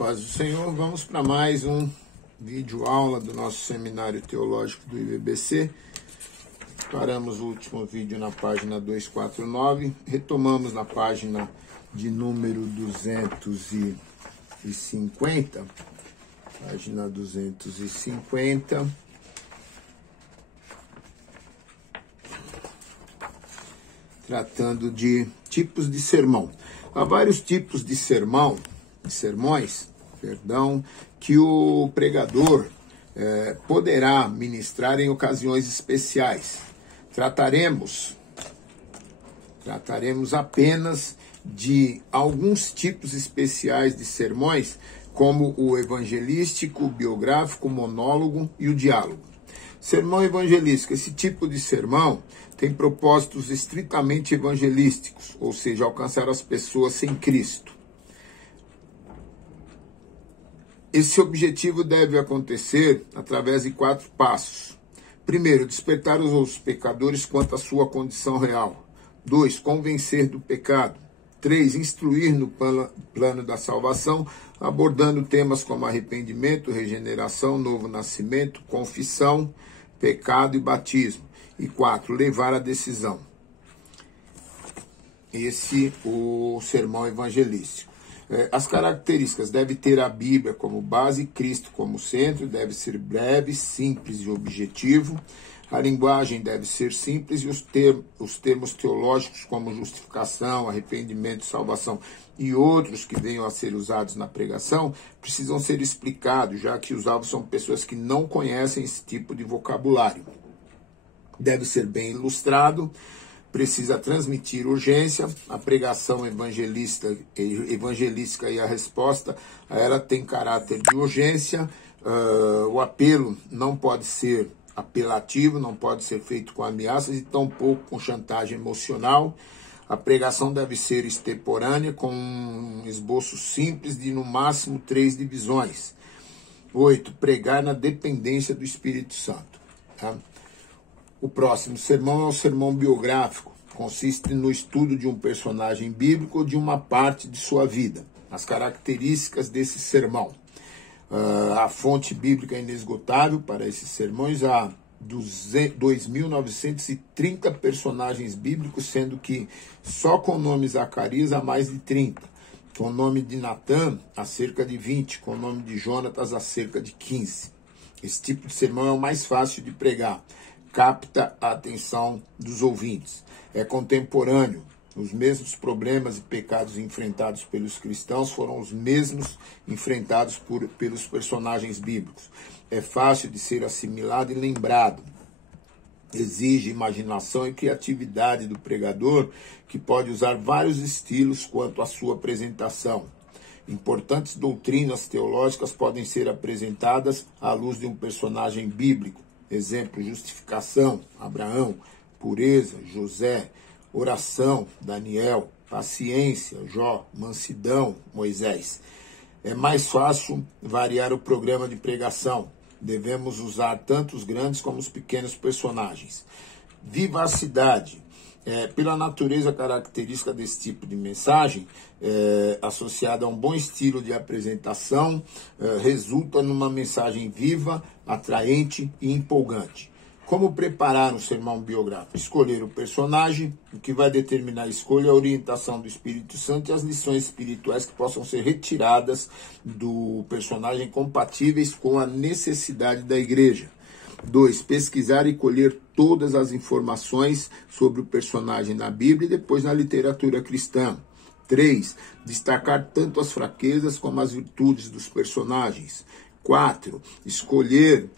Paz do Senhor, vamos para mais um vídeo aula do nosso seminário teológico do IBBC. Paramos o último vídeo na página 249, retomamos na página de número 250, página 250, tratando de tipos de sermão. Há vários tipos de sermões, que o pregador poderá ministrar em ocasiões especiais. Trataremos apenas de alguns tipos especiais de sermões, como o evangelístico, o biográfico, o monólogo e o diálogo. Sermão evangelístico. Esse tipo de sermão tem propósitos estritamente evangelísticos, ou seja, alcançar as pessoas sem Cristo. Esse objetivo deve acontecer através de 4 passos. Primeiro, despertar os pecadores quanto à sua condição real. 2, convencer do pecado. 3, instruir no plano da salvação, abordando temas como arrependimento, regeneração, novo nascimento, confissão, pecado e batismo. E 4, levar a decisão. Esse o sermão evangelístico. As características: deve ter a Bíblia como base, Cristo como centro, deve ser breve, simples e objetivo. A linguagem deve ser simples e os termos teológicos como justificação, arrependimento, salvação e outros que venham a ser usados na pregação precisam ser explicados, já que os alvos são pessoas que não conhecem esse tipo de vocabulário. Deve ser bem ilustrado, precisa transmitir urgência. A pregação evangelística e a resposta a ela tem caráter de urgência. O apelo não pode ser apelativo, não pode ser feito com ameaças e tampouco com chantagem emocional. A pregação deve ser extemporânea, com um esboço simples de no máximo 3 divisões. 8, pregar na dependência do Espírito Santo. Tá? O próximo sermão é o sermão biográfico. Consiste no estudo de um personagem bíblico ou de uma parte de sua vida. As características desse sermão. A fonte bíblica é inesgotável para esses sermões. Há 2.930 personagens bíblicos, sendo que só com o nome Zacarias há mais de 30. Com o nome de Natã, há cerca de 20. Com o nome de Jonatas, há cerca de 15. Esse tipo de sermão é o mais fácil de pregar. Capta a atenção dos ouvintes. É contemporâneo. Os mesmos problemas e pecados enfrentados pelos cristãos foram os mesmos enfrentados pelos personagens bíblicos. É fácil de ser assimilado e lembrado. Exige imaginação e criatividade do pregador, que pode usar vários estilos quanto à sua apresentação. Importantes doutrinas teológicas podem ser apresentadas à luz de um personagem bíblico. Exemplo: justificação, Abraão; pureza, José; oração, Daniel; paciência, Jó; mansidão, Moisés. É mais fácil variar o programa de pregação. Devemos usar tanto os grandes como os pequenos personagens. Vivacidade. Pela natureza característica desse tipo de mensagem, associada a um bom estilo de apresentação, resulta numa mensagem viva, atraente e empolgante. Como preparar um sermão biográfico? Escolher o personagem. O que vai determinar a escolha é a orientação do Espírito Santo e as lições espirituais que possam ser retiradas do personagem, compatíveis com a necessidade da igreja. 2, pesquisar e colher todas as informações sobre o personagem na Bíblia e depois na literatura cristã. 3, destacar tanto as fraquezas como as virtudes dos personagens. 4, escolher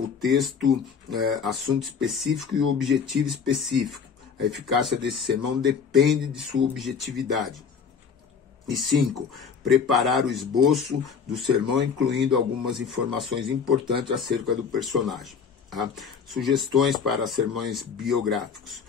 o texto, assunto específico e o objetivo específico. A eficácia desse sermão depende de sua objetividade. E 5, preparar o esboço do sermão, incluindo algumas informações importantes acerca do personagem. Tá? Sugestões para sermões biográficos.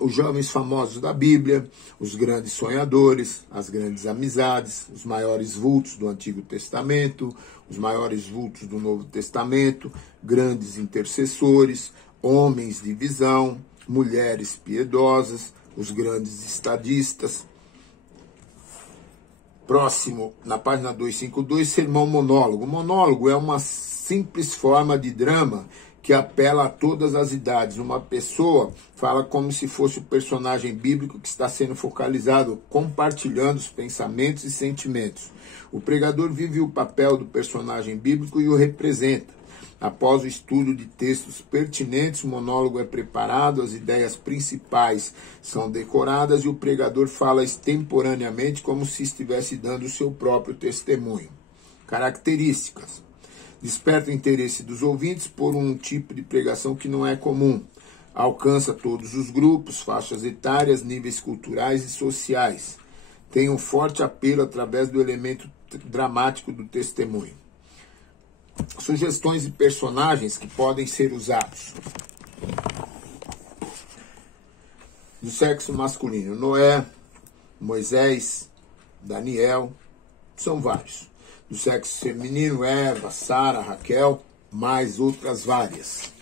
Os jovens famosos da Bíblia, os grandes sonhadores, as grandes amizades, os maiores vultos do Antigo Testamento, os maiores vultos do Novo Testamento, grandes intercessores, homens de visão, mulheres piedosas, os grandes estadistas, Próximo, na página 252, sermão monólogo. Monólogo é uma simples forma de drama que apela a todas as idades. Uma pessoa fala como se fosse o personagem bíblico que está sendo focalizado, compartilhando os pensamentos e sentimentos. O pregador vive o papel do personagem bíblico e o representa. Após o estudo de textos pertinentes, o monólogo é preparado, as ideias principais são decoradas e o pregador fala extemporaneamente como se estivesse dando o seu próprio testemunho. Características. Desperta o interesse dos ouvintes por um tipo de pregação que não é comum. Alcança todos os grupos, faixas etárias, níveis culturais e sociais. Tem um forte apelo através do elemento dramático do testemunho. Sugestões de personagens que podem ser usados. Do sexo masculino: Noé, Moisés, Daniel, são vários. Do sexo feminino: Eva, Sara, Raquel, mais outras várias.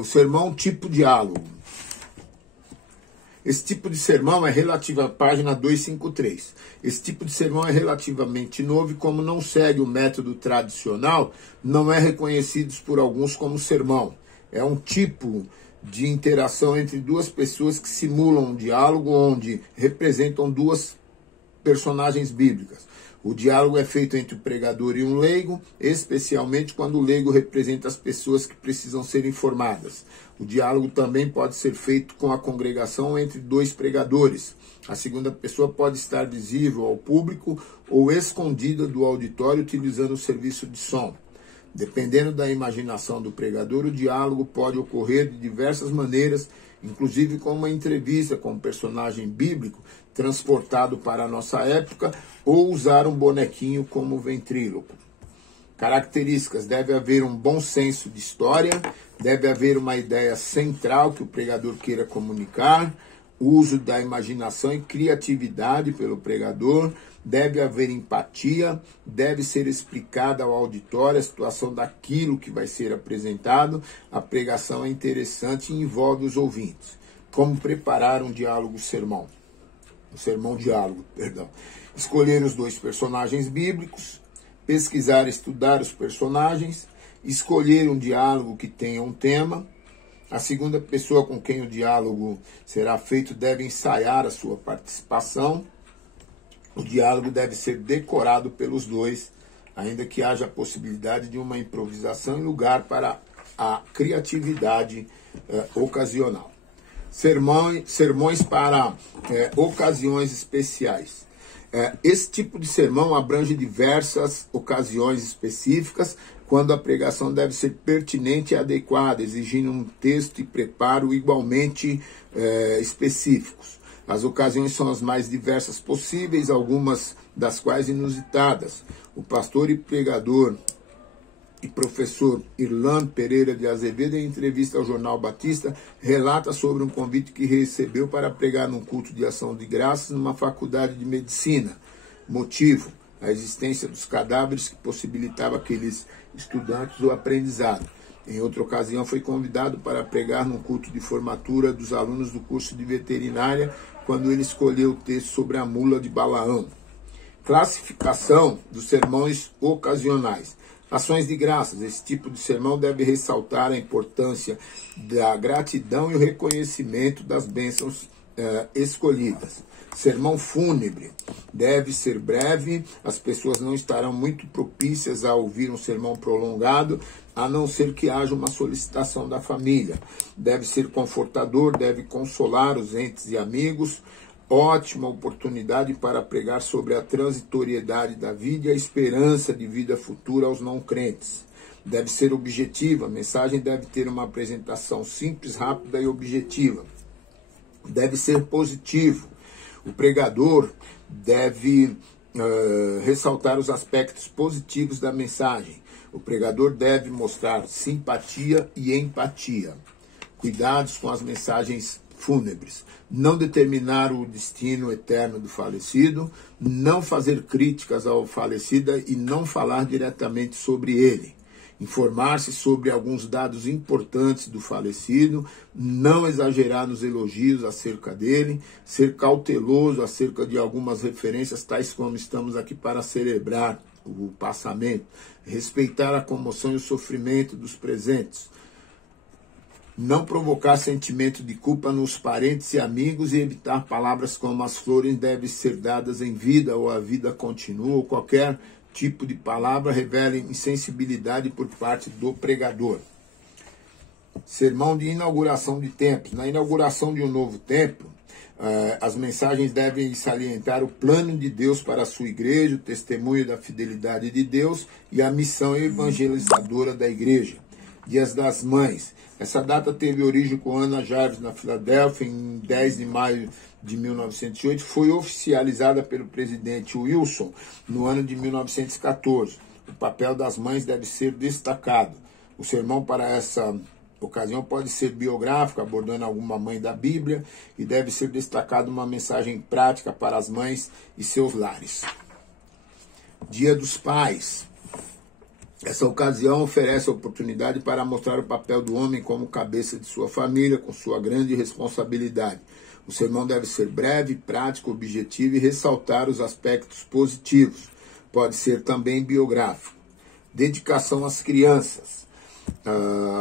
O sermão tipo diálogo. Esse tipo de sermão é relativo à página 253. Esse tipo de sermão é relativamente novo e, como não segue o método tradicional, não é reconhecido por alguns como sermão. É um tipo de interação entre duas pessoas que simulam um diálogo onde representam duas personagens bíblicas. O diálogo é feito entre o pregador e um leigo, especialmente quando o leigo representa as pessoas que precisam ser informadas. O diálogo também pode ser feito com a congregação entre dois pregadores. A segunda pessoa pode estar visível ao público ou escondida do auditório utilizando o serviço de som. Dependendo da imaginação do pregador, o diálogo pode ocorrer de diversas maneiras, inclusive com uma entrevista com um personagem bíblico transportado para a nossa época, ou usar um bonequinho como ventríloco. Características: deve haver um bom senso de história, deve haver uma ideia central que o pregador queira comunicar, uso da imaginação e criatividade pelo pregador, deve haver empatia, deve ser explicada ao auditório a situação daquilo que vai ser apresentado, a pregação é interessante e envolve os ouvintes. Como preparar um sermão diálogo. Escolher os dois personagens bíblicos, pesquisar e estudar os personagens, escolher um diálogo que tenha um tema. A segunda pessoa com quem o diálogo será feito deve ensaiar a sua participação. O diálogo deve ser decorado pelos dois, ainda que haja a possibilidade de uma improvisação e lugar para a criatividade ocasional. Sermões para ocasiões especiais. Esse tipo de sermão abrange diversas ocasiões específicas, quando a pregação deve ser pertinente e adequada, exigindo um texto e preparo igualmente específicos. As ocasiões são as mais diversas possíveis, algumas das quais inusitadas. O pastor e pregador e professor Irlan Pereira de Azevedo, em entrevista ao Jornal Batista, relata sobre um convite que recebeu para pregar num culto de ação de graças numa faculdade de medicina. Motivo: a existência dos cadáveres que possibilitava àqueles estudantes o aprendizado. Em outra ocasião, foi convidado para pregar num culto de formatura dos alunos do curso de veterinária, quando ele escolheu o texto sobre a mula de Balaão. Classificação dos sermões ocasionais. Ações de graças. Esse tipo de sermão deve ressaltar a importância da gratidão e o reconhecimento das bênçãos escolhidas. Sermão fúnebre. Deve ser breve, as pessoas não estarão muito propícias a ouvir um sermão prolongado, a não ser que haja uma solicitação da família. Deve ser confortador, deve consolar os entes e amigos. Ótima oportunidade para pregar sobre a transitoriedade da vida e a esperança de vida futura aos não crentes. Deve ser objetiva, a mensagem deve ter uma apresentação simples, rápida e objetiva. Deve ser positivo. O pregador deve ressaltar os aspectos positivos da mensagem. O pregador deve mostrar simpatia e empatia. Cuidados com as mensagens fúnebres. Não determinar o destino eterno do falecido, não fazer críticas ao falecido e não falar diretamente sobre ele. informar-se sobre alguns dados importantes do falecido, não exagerar nos elogios acerca dele, ser cauteloso acerca de algumas referências, tais como estamos aqui para celebrar o passamento, respeitar a comoção e o sofrimento dos presentes, não provocar sentimento de culpa nos parentes e amigos e evitar palavras como as flores devem ser dadas em vida ou a vida continua, ou qualquer tipo de palavra revela insensibilidade por parte do pregador. Sermão de inauguração de templos. Na inauguração de um novo templo, as mensagens devem salientar o plano de Deus para a sua igreja, o testemunho da fidelidade de Deus e a missão evangelizadora da igreja. Dias das Mães. Essa data teve origem com Ana Jarvis na Filadélfia, em 10 de maio de 1908, foi oficializada pelo presidente Wilson no ano de 1914. O papel das mães deve ser destacado. O sermão para essa ocasião pode ser biográfico, abordando alguma mãe da Bíblia, e deve ser destacada uma mensagem prática para as mães e seus lares. Dia dos Pais. Essa ocasião oferece a oportunidade para mostrar o papel do homem como cabeça de sua família, com sua grande responsabilidade. O sermão deve ser breve, prático, objetivo e ressaltar os aspectos positivos. Pode ser também biográfico. Dedicação às crianças.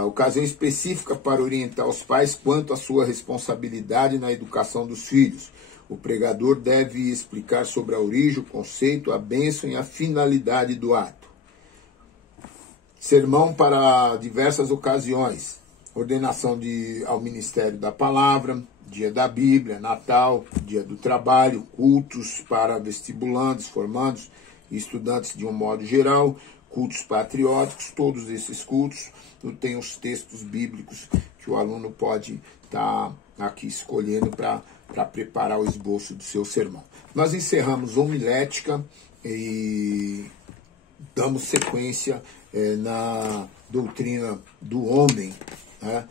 Ocasião específica para orientar os pais quanto à sua responsabilidade na educação dos filhos. O pregador deve explicar sobre a origem, o conceito, a bênção e a finalidade do ato. Sermão para diversas ocasiões. Ordenação ao Ministério da Palavra, Dia da Bíblia, Natal, Dia do Trabalho, cultos para vestibulandos, formandos e estudantes de um modo geral, cultos patrióticos. Todos esses cultos têm os textos bíblicos que o aluno pode estar aqui escolhendo para preparar o esboço do seu sermão. Nós encerramos homilética e damos sequência na doutrina do homem, né?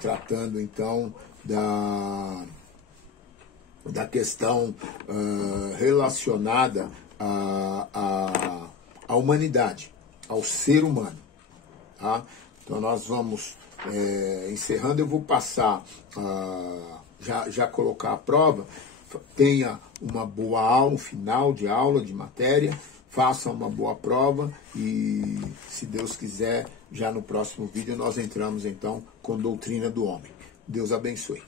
Tratando então da questão relacionada à humanidade, ao ser humano. Tá? Então nós vamos encerrando, eu vou passar, já colocar a prova. Tenha uma boa aula, um final de aula, de matéria, faça uma boa prova e, se Deus quiser, já no próximo vídeo nós entramos então com doutrina do homem. Deus abençoe.